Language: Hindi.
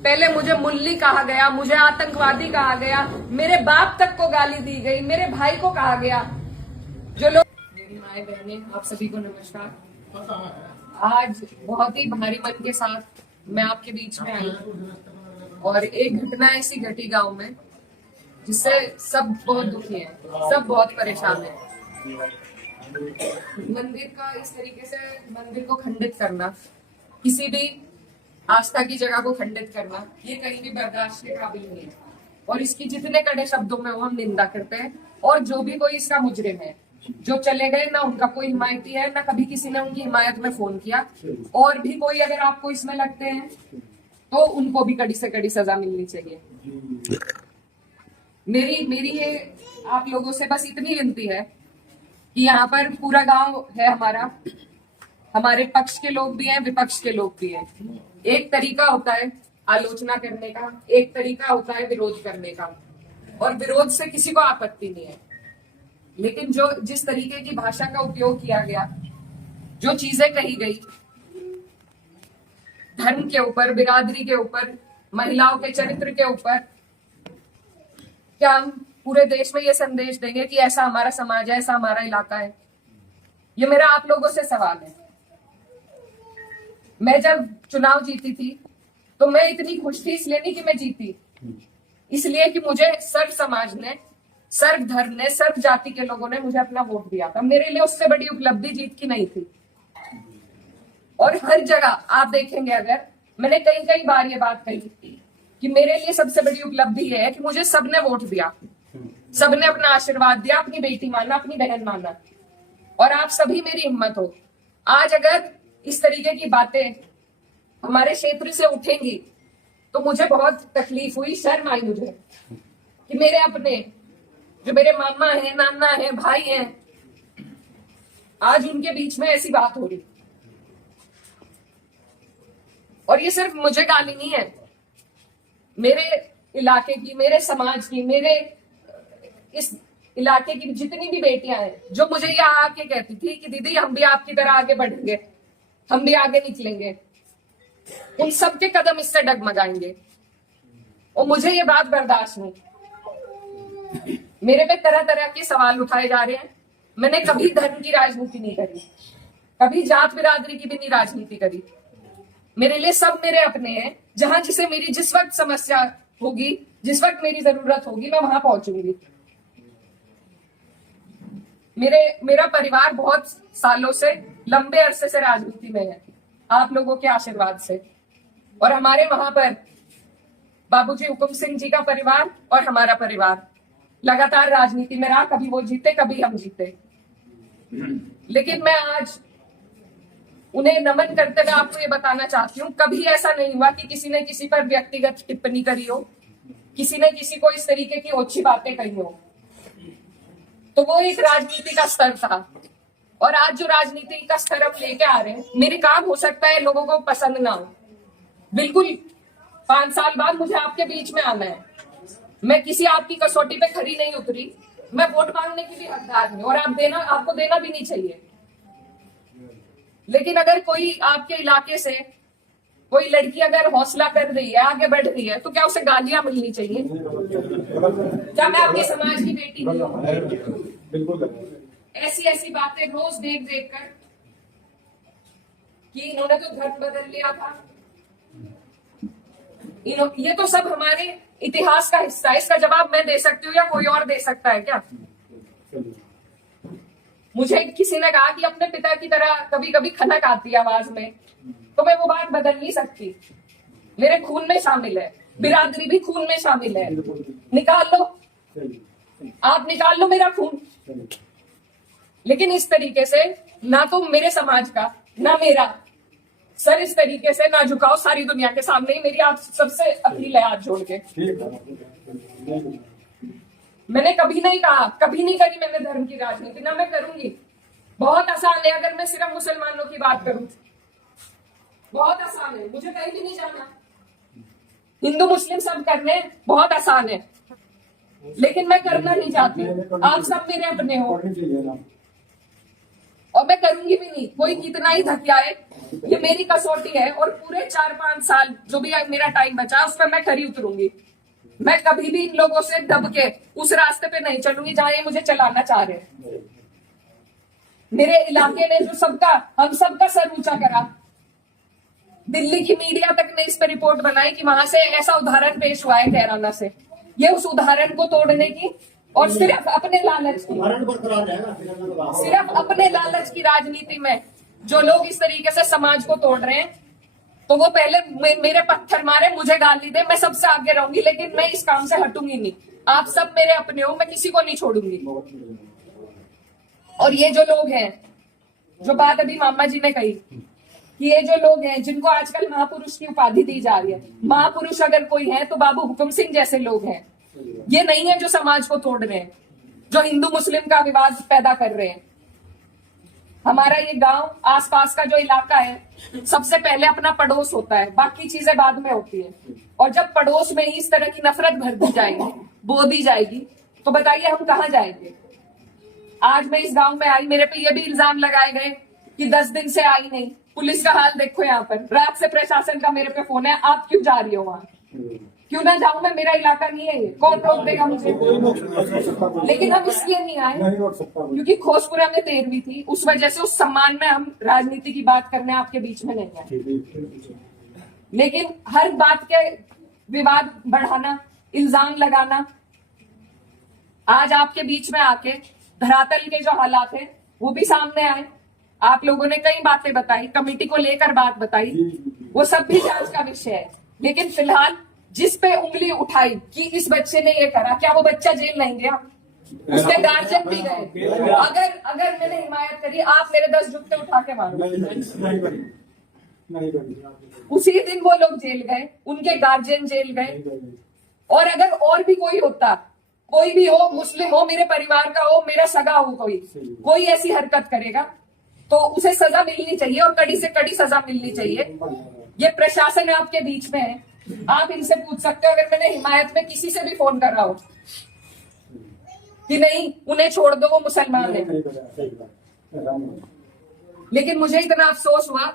पहले मुझे मुल्ली कहा गया, मुझे आतंकवादी कहा गया, मेरे बाप तक को गाली दी गई, मेरे भाई को कहा गया। जो लोग, मेरी माए बहनें, आप सभी को नमस्कार। आज बहुत ही भारी मन के साथ मैं आपके बीच में आई और एक घटना ऐसी घटी गांव में जिससे सब बहुत दुखी हैं, सब बहुत परेशान हैं। मंदिर का इस तरीके से मंदिर को खंडित करना, किसी भी आस्था की जगह को खंडित करना, ये कहीं भी बर्दाश्त के काबिल नहीं है और इसकी जितने कड़े शब्दों में वो हम निंदा करते हैं। और जो भी कोई इसका मुजरिम है, जो चले गए, ना उनका कोई हिमायती है, ना कभी किसी ने उनकी हिमायत में फोन किया। और भी कोई अगर आपको इसमें लगते हैं तो उनको भी कड़ी से कड़ी सजा मिलनी चाहिए। मेरी ये आप लोगों से बस इतनी विनती है कि यहाँ पर पूरा गांव है हमारा, हमारे पक्ष के लोग भी हैं, विपक्ष के लोग भी हैं। एक तरीका होता है आलोचना करने का, एक तरीका होता है विरोध करने का, और विरोध से किसी को आपत्ति नहीं है। लेकिन जो जिस तरीके की भाषा का उपयोग किया गया, जो चीजें कही गई धर्म के ऊपर, बिरादरी के ऊपर, महिलाओं के चरित्र के ऊपर, क्या हम पूरे देश में ये संदेश देंगे कि ऐसा हमारा समाज है, ऐसा हमारा इलाका है? ये मेरा आप लोगों से सवाल है। मैं जब चुनाव जीती थी तो मैं इतनी खुश थी, इसलिए नहीं कि मैं जीती, इसलिए कि मुझे सर्व समाज ने, सर्व धर्म ने, सर्व जाति के लोगों ने मुझे अपना वोट दिया था। मेरे लिए उससे बड़ी उपलब्धि जीत की नहीं थी। और हर जगह आप देखेंगे, अगर मैंने कई कई बार ये बात कही कि मेरे लिए सबसे बड़ी उपलब्धि यह है कि मुझे सबने वोट दिया, सबने अपना आशीर्वाद दिया, अपनी बेटी माना, अपनी बहन माना, और आप सभी मेरी हिम्मत हो। आज अगर इस तरीके की बातें हमारे क्षेत्र से उठेंगी तो मुझे बहुत तकलीफ हुई, शर्म आई मुझे कि मेरे अपने, जो मेरे मामा है, नाना है, भाई हैं, आज उनके बीच में ऐसी बात हो रही। और ये सिर्फ मुझे गाली नहीं है, मेरे इलाके की, मेरे समाज की, मेरे इस इलाके की जितनी भी बेटियां हैं, जो मुझे यहाँ आके कहती थी कि दीदी हम भी आपकी तरह आगे बढ़ेंगे, हम भी आगे निकलेंगे, उन सबके कदम इससे डगमगाएंगे। और मुझे ये बात बर्दाश्त नहीं। मेरे पे तरह तरह के सवाल उठाए जा रहे हैं। मैंने कभी धर्म की राजनीति नहीं करी, कभी जात बिरादरी की भी नहीं राजनीति करी। मेरे लिए सब मेरे अपने हैं। जहां जिसे मेरी जिस वक्त समस्या होगी, जिस वक्त मेरी जरूरत होगी, मैं वहां पहुंचूंगी। मेरा परिवार बहुत सालों से, लंबे अरसे से राजनीति में है, आप लोगों के आशीर्वाद से। और हमारे वहां पर बाबूजी हुकुम सिंह जी का परिवार और हमारा परिवार लगातार राजनीति में रहा। कभी वो जीते, कभी हम जीते। लेकिन मैं आज उन्हें नमन करते हुए आपको ये बताना चाहती हूँ, कभी ऐसा नहीं हुआ कि किसी ने किसी पर व्यक्तिगत टिप्पणी करी हो, किसी ने किसी को इस तरीके की ओछी बातें कही हो। तो वो एक राजनीति का स्तर था। और आज जो राजनीति का स्तर हम लेके आ रहे हैं, मेरे काम हो सकता है लोगों को पसंद ना हो, बिल्कुल 5 साल बाद मुझे आपके बीच में आना है। मैं किसी आपकी कसौटी पे खरी नहीं उतरी, मैं वोट मांगने की भी हकदार हूं और आपको देना भी नहीं चाहिए। लेकिन अगर कोई आपके इलाके से कोई लड़की अगर हौसला कर रही है, आगे बढ़ रही है, तो क्या उसे गालियां मिलनी चाहिए? क्या मैं आपके समाज की बेटी नहीं हूँ? ऐसी ऐसी बातें रोज देख देख कर कि इन्होंने तो धर्म बदल लिया था, ये तो सब हमारे इतिहास का हिस्सा है। इसका जवाब मैं दे सकती हूँ या कोई और दे सकता है क्या? मुझे किसी ने कहा कि अपने पिता की तरह कभी कभी खनक आती है आवाज में, तो मैं वो बात बदल नहीं सकती। मेरे खून में शामिल है, बिरादरी भी खून में शामिल है। निकाल लो, आप निकाल लो मेरा खून। लेकिन इस तरीके से ना तो मेरे समाज का, ना मेरा सर इस तरीके से ना झुकाओ सारी दुनिया के सामने ही। मेरी आप सबसे अपील है हाथ जोड़ के। मैंने कभी नहीं कहा, कभी नहीं करी मैंने धर्म की राजनीति, ना मैं करूंगी। बहुत आसान है अगर मैं सिर्फ मुसलमानों की बात करूं, बहुत आसान है, मुझे कहीं भी नहीं जाना। हिंदू मुस्लिम सब करने बहुत आसान है, लेकिन मैं करना नहीं चाहती। आप सब मेरे अपने हो और मैं करूंगी भी नहीं। कोई कितना ही धकियाए, ये मेरी कसौटी है और पूरे 4-5 साल जो भी मेरा टाइम बचा उस पर मैं खरी उतरूंगी। मैं कभी भी इन लोगों से दब के उस रास्ते पे नहीं चलूंगी जहां ये मुझे चलाना चाह रहे हैं। मेरे इलाके ने जो हम सबका सर ऊंचा करा, दिल्ली की मीडिया तक ने इस पर रिपोर्ट बनाई कि वहां से ऐसा उदाहरण पेश हुआ है कैराना से। ये उस उदाहरण को तोड़ने की और सिर्फ अपने लालच की, सिर्फ अपने लालच की राजनीति में जो लोग इस तरीके से समाज को तोड़ रहे हैं, तो वो पहले मेरे पत्थर मारे, मुझे गाली दे, मैं सबसे आगे रहूंगी, लेकिन मैं इस काम से हटूंगी नहीं। आप सब मेरे अपने हो, मैं किसी को नहीं छोड़ूंगी। और ये जो लोग हैं, जो बात अभी मामा जी ने कही कि ये जो लोग हैं जिनको आजकल महापुरुष की उपाधि दी जा रही है, महापुरुष अगर कोई है तो बाबू हुकुम सिंह जैसे लोग हैं। ये नहीं है जो समाज को तोड़ रहे हैं, जो हिंदू मुस्लिम का विवाद पैदा कर रहे हैं। हमारा ये गांव, आसपास का जो इलाका है, सबसे पहले अपना पड़ोस होता है, बाकी चीजें बाद में होती है। और जब पड़ोस में इस तरह की नफरत भर दी जाएगी, बो दी जाएगी, तो बताइए हम कहाँ जाएंगे। आज मैं इस गांव में आई, मेरे पे ये भी इल्जाम लगाए गए कि 10 दिन से आई नहीं। पुलिस का हाल देखो यहाँ पर, रात से प्रशासन का मेरे पे फोन है, आप क्यों जा रही हो वहां? क्यों ना जाऊं मैं, मेरा इलाका नहीं है ये, कौन रोक देगा मुझे? लेकिन हम इसलिए नहीं आए क्योंकि खोजपुरा में 13वीं थी, उस वजह से उस सम्मान में हम राजनीति की बात करने आपके बीच में नहीं आए। लेकिन हर बात के विवाद बढ़ाना, इल्जाम लगाना, आज आपके बीच में आके धरातल के जो हालात है वो भी सामने आए। आप लोगों ने कई बातें बताई, कमेटी को लेकर बात बताई, वो सब भी जांच का विषय है। लेकिन फिलहाल जिस पे उंगली उठाई कि इस बच्चे ने ये करा, क्या वो बच्चा जेल नहीं गया? उसके गार्जियन भी गए। अगर मैंने हिमायत करी, आप मेरे 10 जुत्ते उठा के मारो। उसी दिन वो लोग जेल गए, उनके गार्जियन जेल गए। और अगर और भी कोई होता, कोई भी हो, मुस्लिम हो, मेरे परिवार का हो, मेरा सगा हो, कोई ऐसी हरकत करेगा तो उसे सजा मिलनी चाहिए और कड़ी से कड़ी सजा मिलनी चाहिए। ये प्रशासन आपके बीच में है, आप इनसे पूछ सकते हो। अगर मैंने हिमायत में किसी से भी फोन कर रहा हो कि नहीं उन्हें छोड़ दो, वो मुसलमान है, लेकिन मुझे इतना अफसोस हुआ